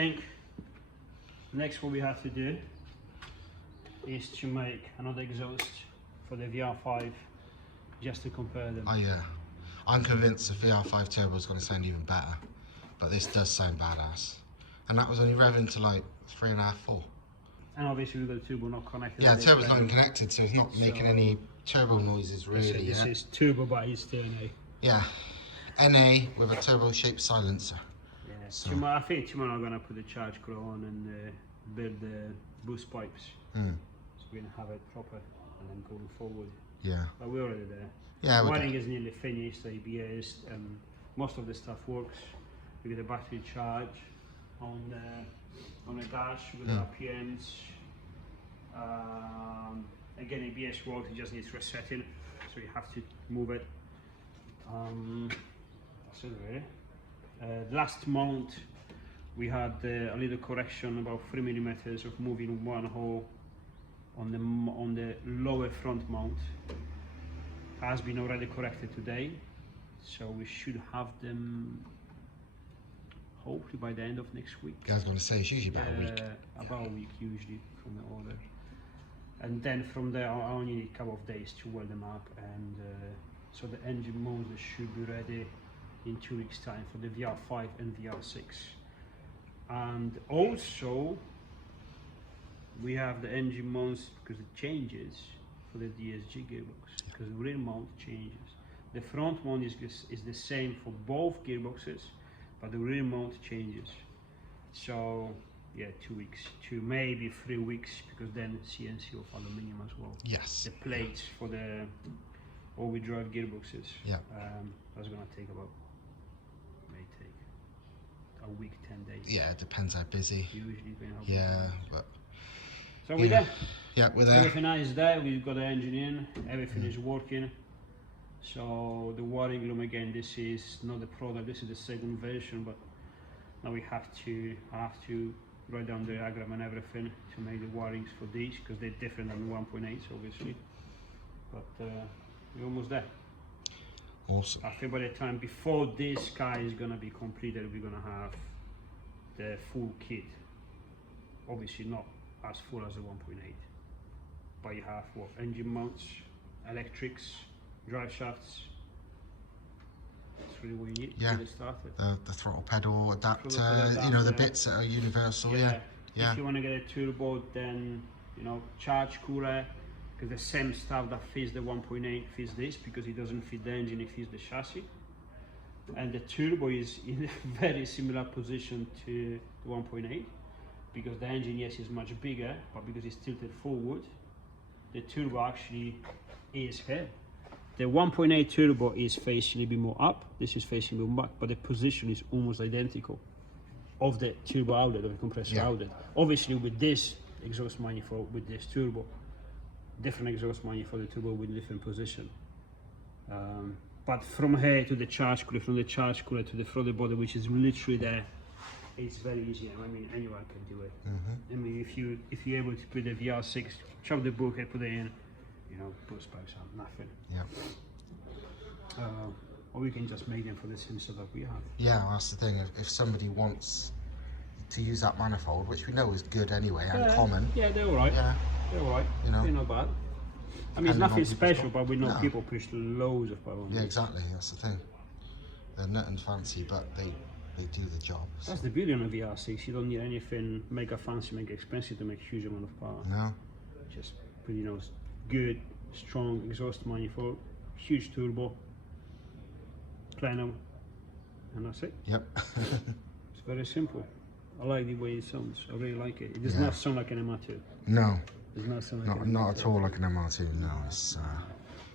think next what we have to do is to make another exhaust for the VR5 just to compare them. Oh yeah, I'm convinced the VR5 Turbo is going to sound even better, but this does sound badass. And that was only revving to like 3.5, 4. And obviously we've got the turbo not connected. Yeah, the turbo's not even connected, so it's not making any turbo noises really yet. This is turbo, but it's still NA. Yeah, NA with a turbo-shaped silencer. Yeah. So. I think tomorrow I'm gonna put the charge coil on and build the boost pipes. So we're gonna have it proper and then going forward. Yeah. But we're already there. Yeah. Wiring is nearly finished. The ABS, most of the stuff works. We get the battery charge on the dash with the RPMs. Again, ABS works. It just needs resetting, so you have to move it. That's it really. Last month we had a little correction, about 3 millimeters of moving one hole on the lower front mount. Has been already corrected today, so we should have them hopefully by the end of next week. I was going to say it's usually about a week. About a week usually from the order, and then from there I only need a couple of days to weld them up, and so the engine mounts should be ready in 2 weeks time for the VR5 and VR6. And also we have the engine mounts because it changes for the DSG gearbox, because the rear mount changes. The front mount is the same for both gearboxes, but the rear mount changes. So yeah, 2 weeks to maybe 3 weeks, because then CNC of aluminium as well. Yes. The plates for the all-wheel drive gearboxes. Yeah. That's gonna take may take a week, 10 days. Yeah, it depends how busy. Usually. Yeah, but. So we're there. Yeah, we're there. Everything is there. We've got the engine in. Everything is working. So the wiring loom, again, this is not the product. This is the second version, but now we have to write down the diagram and everything to make the wirings for these, because they're different than 1.8 obviously. But we're almost there. Awesome. I think by the time before this car is gonna be completed, we're gonna have the full kit. Obviously not as full as the 1.8, but you have what? Engine mounts, electrics, drive shafts. That's really what you need to get started. The throttle pedal adapter, you know, the bits that are universal. Yeah. If you want to get a turbo, then you know, charge cooler, because the same stuff that fits the 1.8 fits this, because it doesn't fit the engine, it fits the chassis. And the turbo is in a very similar position to the 1.8, because the engine, yes, is much bigger, but because it's tilted forward, the turbo actually is here. The 1.8 turbo is facing a bit more up, this is facing a bit more back, but the position is almost identical of the turbo outlet, of the compressor outlet. Obviously with this exhaust manifold, with this turbo, different exhaust manifold, the turbo with different position. But from here to the charge cooler, from the charge cooler to the throttle body, which is literally there, it's very easy. I mean, anyone can do it. I mean, if you're able to put the VR6, chop the book and put it in, you know, put spokes on, nothing. Yeah. Or we can just make them for the same setup we have. Yeah, that's the thing. If somebody wants to use that manifold, which we know is good anyway and common. Yeah, they're all right. Yeah. They're all right. You know, they're not bad. I mean, it's nothing special, but we know people push loads of power on. Yeah, exactly. That's the thing. They're nothing fancy, but they do the job. So. That's the beauty on a VR6. You don't need anything mega fancy, mega expensive to make a huge amount of power. No. Just pretty, you know, good, strong exhaust manifold, huge turbo, plenum, and that's it. Yep. It's very simple. I like the way it sounds. I really like it. It does not sound like an MR2. No. It does not sound like not at all like an MR2. No, it's.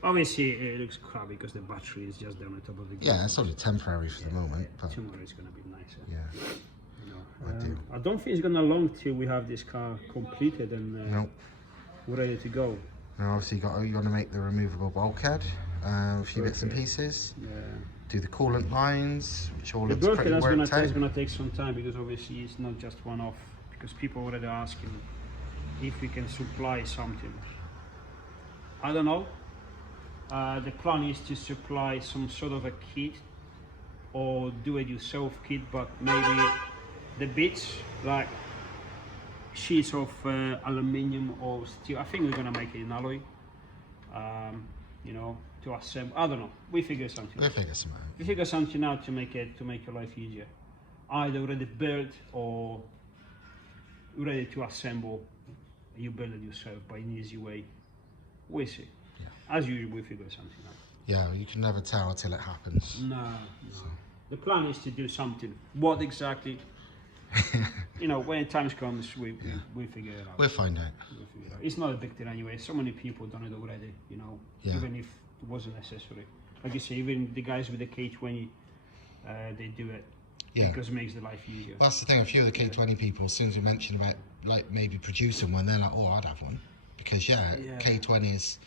Obviously, it looks crap because the battery is just down on top of the gear. Yeah, it's only temporary for the moment. But tomorrow it's going to be nicer. Yeah. You know, I don't think it's going to long till we have this car completed and we're ready to go. Now, obviously, you're going to make the removable bulkhead, a few bits and pieces. Yeah. Do the coolant lines, which all looks pretty worked out. The It's going to take some time, because obviously it's not just one off. Because people are already asking if we can supply something. I don't know. The plan is to supply some sort of a kit or do-it-yourself kit, but maybe the bits, like sheets of aluminium or steel. I think we're gonna make it in alloy. You know, to assemble. I don't know. We figure something. We'll figure something out. We figure something out to make your life easier. Either already built or ready to assemble. You build it yourself by an easy way. We'll see. Yeah. As usual, we figure something out. Yeah, you can never tell until it happens. No. The plan is to do something. What exactly? You know, when time comes, we figure it out. We'll find out. We'll figure it out. It's not a big deal anyway. So many people done it already. You know, even if it wasn't necessary. Like you say, even the guys with the K20, they do it because it makes the life easier. Well, that's the thing. A few of the K20 people, as soon as we mentioned about like maybe producing one, they're like, "Oh, I'd have one," because K20s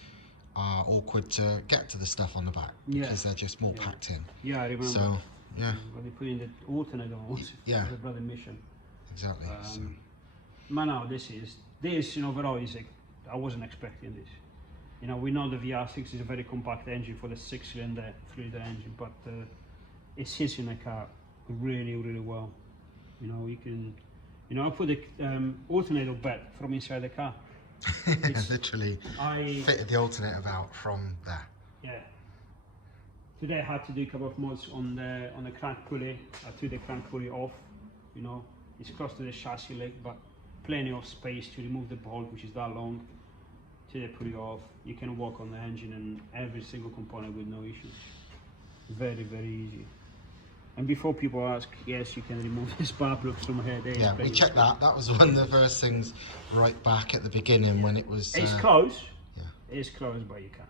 are awkward to get to the stuff on the back because they're just more packed in. Yeah, I remember. So but they put in the alternate on the brother mission. Exactly. But no, this you know, overall is I wasn't expecting this. You know, we know the VR6 is a very compact engine for the 6-cylinder, 3-liter engine, but it sits in the car really, really well. You know, you can, you know, I put the alternator bed from inside the car. Literally fitted the alternator out from there. Yeah. Today I had to do a couple of mods on the crank pulley. I took the crank pulley off. You know, it's close to the chassis leg, but plenty of space to remove the bolt, which is that long. Take the pulley off. You can work on the engine and every single component with no issues. Very, very easy. And before people ask, yes, you can remove the spark plugs from here. Yeah, we checked that. That was one of the first things right back at the beginning when it was. It's close. Yeah. It's close, but you can.